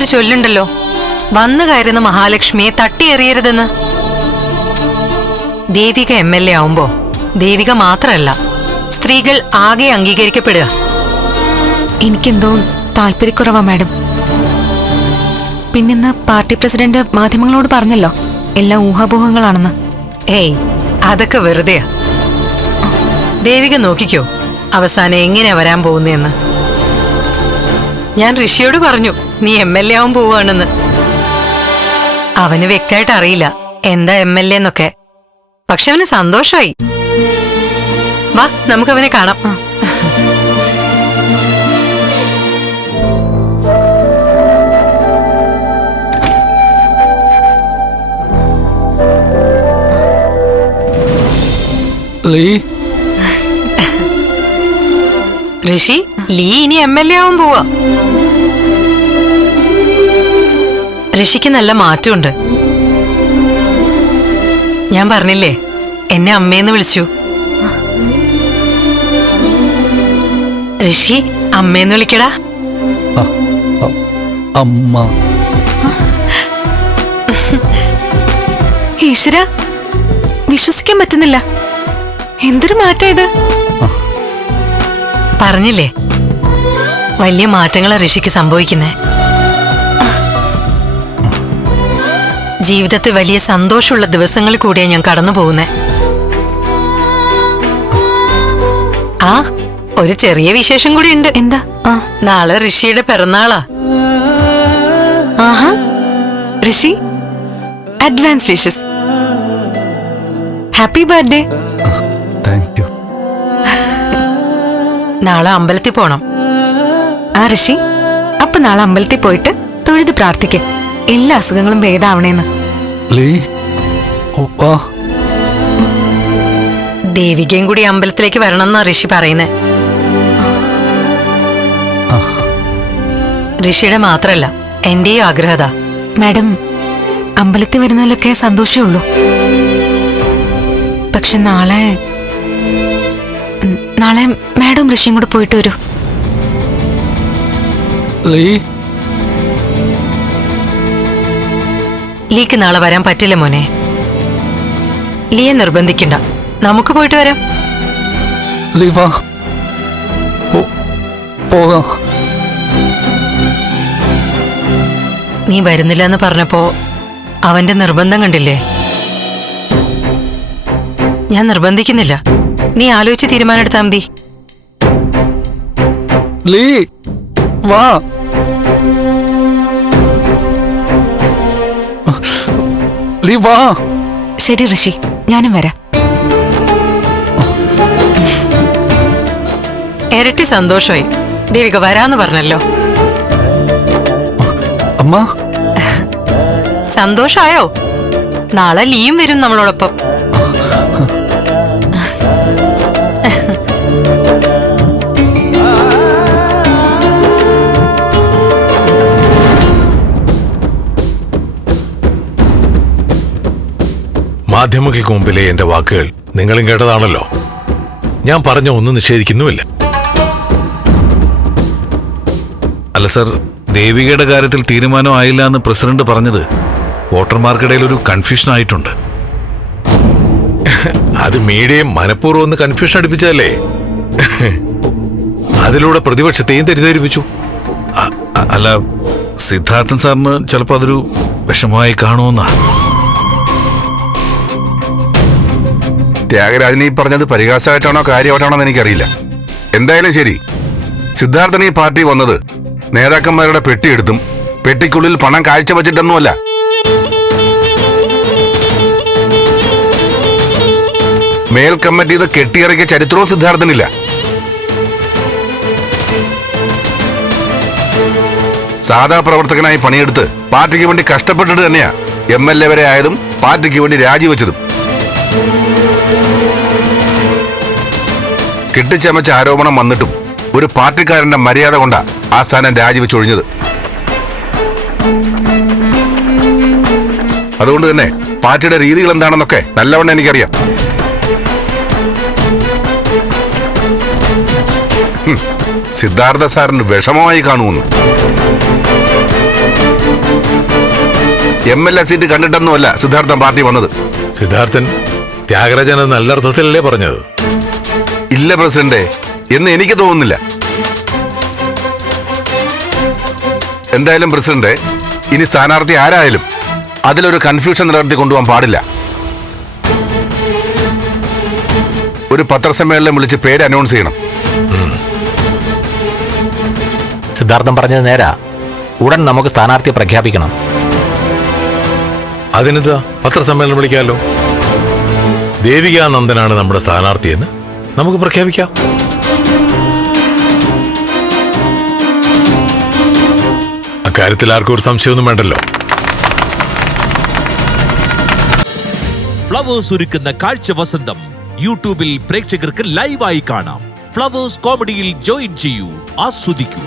ഒരു ചൊല്ലുണ്ടല്ലോ, വന്നു കയറുന്ന മഹാലക്ഷ്മിയെ തട്ടിയെറിയരുതെന്ന്. ദേവിക MLA ആവുമ്പോ ദേവിക മാത്രമല്ല, സ്ത്രീകൾ ആകെ അംഗീകരിക്കപ്പെടുക. എനിക്കെന്തോ താല്പര്യക്കുറവാ മാഡം. പിന്നിന്ന് പാർട്ടി പ്രസിഡന്റ് മാധ്യമങ്ങളോട് പറഞ്ഞല്ലോ എല്ലാം ഊഹാപോഹങ്ങളാണെന്ന്. ഏയ്, അതൊക്കെ വെറുതെയാ. ദേവിക നോക്കിക്കോ അവസാനം എങ്ങനെയാ വരാൻ പോകുന്നതെന്ന്. ഞാൻ ഋഷിയോട് പറഞ്ഞു നീ MLA ആവാൻ പോവാണെന്ന്. അവന് വ്യക്തമായിട്ട് അറിയില്ല എന്താ MLA എന്നൊക്കെ. പക്ഷെ അവന് സന്തോഷമായി. വാ, നമുക്കവനെ കാണാം. ഋഷി, ലീ ഇനി MLA ആവാൻ പോവാ. ഋഷിക്ക് നല്ല മാറ്റമുണ്ട്. ഞാൻ പറഞ്ഞില്ലേ എന്നെ അമ്മേന്ന് വിളിച്ചു. ഋഷി, അമ്മേന്ന് വിളിക്കടാ. അമ്മ. ഈശ്വര, വിശ്വസിക്കാൻ പറ്റുന്നില്ല. എന്തൊരു മാറ്റാ ഇത്. പറഞ്ഞില്ലേ വലിയ മാറ്റങ്ങളാ ഋഷിക്ക് സംഭവിക്കുന്നേ. ജീവിതത്തിൽ വലിയ സന്തോഷമുള്ള ദിവസങ്ങൾ കൂടിയാ ഞാൻ കടന്നു പോകുന്നേ. ആ, ഒരു ചെറിയ വിശേഷം കൂടി ഉണ്ട്. എന്താ? നാളെ ഋഷിയുടെ പിറന്നാളാ. ആഹാ, Rishi, advance wishes. Happy birthday. Thank you. നാളെ അമ്പലത്തിൽ പോണം. ആ ഋഷി, അപ്പൊ നാളെ അമ്പലത്തിൽ പോയിട്ട് തൊഴുത് പ്രാർത്ഥിക്കും എല്ലാ അസുഖങ്ങളും ഭേദാവണേന്ന്. ദേവികയും കൂടി അമ്പലത്തിലേക്ക് വരണമെന്നാ ഋഷി പറയുന്നേ. ഋഷിയുടെ മാത്രല്ല എന്റെയും ആഗ്രഹത. മാഡം, അമ്പലത്തിൽ വരുന്നതിലൊക്കെ സന്തോഷമേ ഉള്ളൂ. പക്ഷെ നാളെ മാഡം ഋഷിയും കൂടെ പോയിട്ട് വരൂ. ലീക്ക് നാളെ വരാൻ പറ്റില്ല മോനെ. ലീയെ നിർബന്ധിക്കണ്ട, നമുക്ക് പോയിട്ട് വരാം. നീ വരുന്നില്ല എന്ന് പറഞ്ഞപ്പോ അവന്റെ നിർബന്ധം കണ്ടില്ലേ. ഞാൻ നിർബന്ധിക്കുന്നില്ല, നീ ആലോചിച്ച് തീരുമാനം എടുത്താൽ മതി. ശരി ഋഷി, ഞാനും വരാം. ഇരട്ടി സന്തോഷമായി. ദേവിക വരാന്ന് പറഞ്ഞല്ലോ. അമ്മ, സന്തോഷായോ? നാളെ ലീയും വരും നമ്മളോടൊപ്പം. മാധ്യമങ്ങൾക്ക് മുമ്പിലെ എന്റെ വാക്കുകൾ നിങ്ങളും കേട്ടതാണല്ലോ. ഞാൻ പറഞ്ഞ ഒന്നും നിഷേധിക്കുന്നുമില്ല. അല്ല സർ, ദേവികയുടെ കാര്യത്തിൽ തീരുമാനമായില്ല എന്ന് പ്രസിഡന്റ് പറഞ്ഞത് വോട്ടർമാർക്കിടയിൽ ഒരു കൺഫ്യൂഷൻ ആയിട്ടുണ്ട്. അത് മീഡിയയും മനഃപൂർവ്വം ഒന്ന് കൺഫ്യൂഷൻ അടുപ്പിച്ചതല്ലേ. അതിലൂടെ പ്രതിപക്ഷത്തെയും തെറ്റിദ്ധരിപ്പിച്ചു. അല്ല, സിദ്ധാർത്ഥൻ സാറിന് ചിലപ്പോൾ അതൊരു വിഷമമായി കാണുമെന്നാ. ത്യാഗരാജൻ ഈ പറഞ്ഞത് പരിഹാസമായിട്ടാണോ കാര്യമായിട്ടാണോ എന്ന് എനിക്കറിയില്ല. എന്തായാലും ശരി, സിദ്ധാർത്ഥൻ ഈ പാർട്ടി വന്നത് നേതാക്കന്മാരുടെ പെട്ടിയെടുത്തും പെട്ടിക്കുള്ളിൽ പണം കാഴ്ചവെച്ചിട്ടൊന്നുമല്ല. മേൽ കമ്മിറ്റി ഇത് കെട്ടിയിറക്കിയ ചരിത്രവും സിദ്ധാർത്ഥനില്ല. സാധാ പ്രവർത്തകനായി പണിയെടുത്ത് പാർട്ടിക്ക് വേണ്ടി കഷ്ടപ്പെട്ടിട്ട് തന്നെയാ MLA വരെ ആയതും പാർട്ടിക്ക് വേണ്ടി രാജിവെച്ചതും. കെട്ടിച്ചമച്ച ആരോപണം വന്നിട്ടും ഒരു പാർട്ടിക്കാരന്റെ മര്യാദ കൊണ്ടാ ആ സ്ഥാനം രാജിവെച്ചൊഴിഞ്ഞത്. അതുകൊണ്ട് തന്നെ പാർട്ടിയുടെ രീതികൾ എന്താണെന്നൊക്കെ നല്ലവണ്ണം എനിക്കറിയാം. സിദ്ധാർത്ഥ സാറിന് വിഷമമായി കാണുമെന്ന്. MLA സീറ്റ് കണ്ടിട്ടൊന്നുമല്ല സിദ്ധാർത്ഥൻ പാർട്ടി വന്നത്. സിദ്ധാർത്ഥൻ ത്യാഗരാജൻ നല്ല അർത്ഥത്തിലല്ലേ പറഞ്ഞത്? ഇല്ല പ്രസിഡന്റ്, എന്ന് എനിക്ക് തോന്നുന്നില്ല. എന്തായാലും പ്രസിഡന്റ്, ഇനി സ്ഥാനാർത്ഥി ആരായാലും അതിലൊരു കൺഫ്യൂഷൻ നിലനിർത്തി കൊണ്ടുപോകാൻ പാടില്ല. ഒരു പത്രസമ്മേളനം വിളിച്ച് പേര് അനൗൺസ് ചെയ്യണം. സിദ്ധാർത്ഥൻ പറഞ്ഞത് നേരാ. ഉടൻ നമുക്ക് സ്ഥാനാർത്ഥിയെ പ്രഖ്യാപിക്കണം. അതിനെന്താ, പത്രസമ്മേളനം വിളിക്കാമല്ലോ. ദേവികാനന്ദനാണ് നമ്മുടെ സ്ഥാനാർത്ഥിയെന്ന് നമുക്ക് പ്രഖ്യാപിക്കാം. അക്കാര്യത്തിൽ ആർക്കും ഒരു സംശയമൊന്നും വേണ്ടല്ലോ. ഫ്ലവേഴ്സ് ഒരുക്കുന്ന കാഴ്ച വസന്തം യൂട്യൂബിൽ പ്രേക്ഷകർക്ക് ലൈവായി കാണാം. ഫ്ലവേഴ്സ് കോമഡിയിൽ ജോയിൻ ചെയ്യൂ, ആസ്വദിക്കൂ.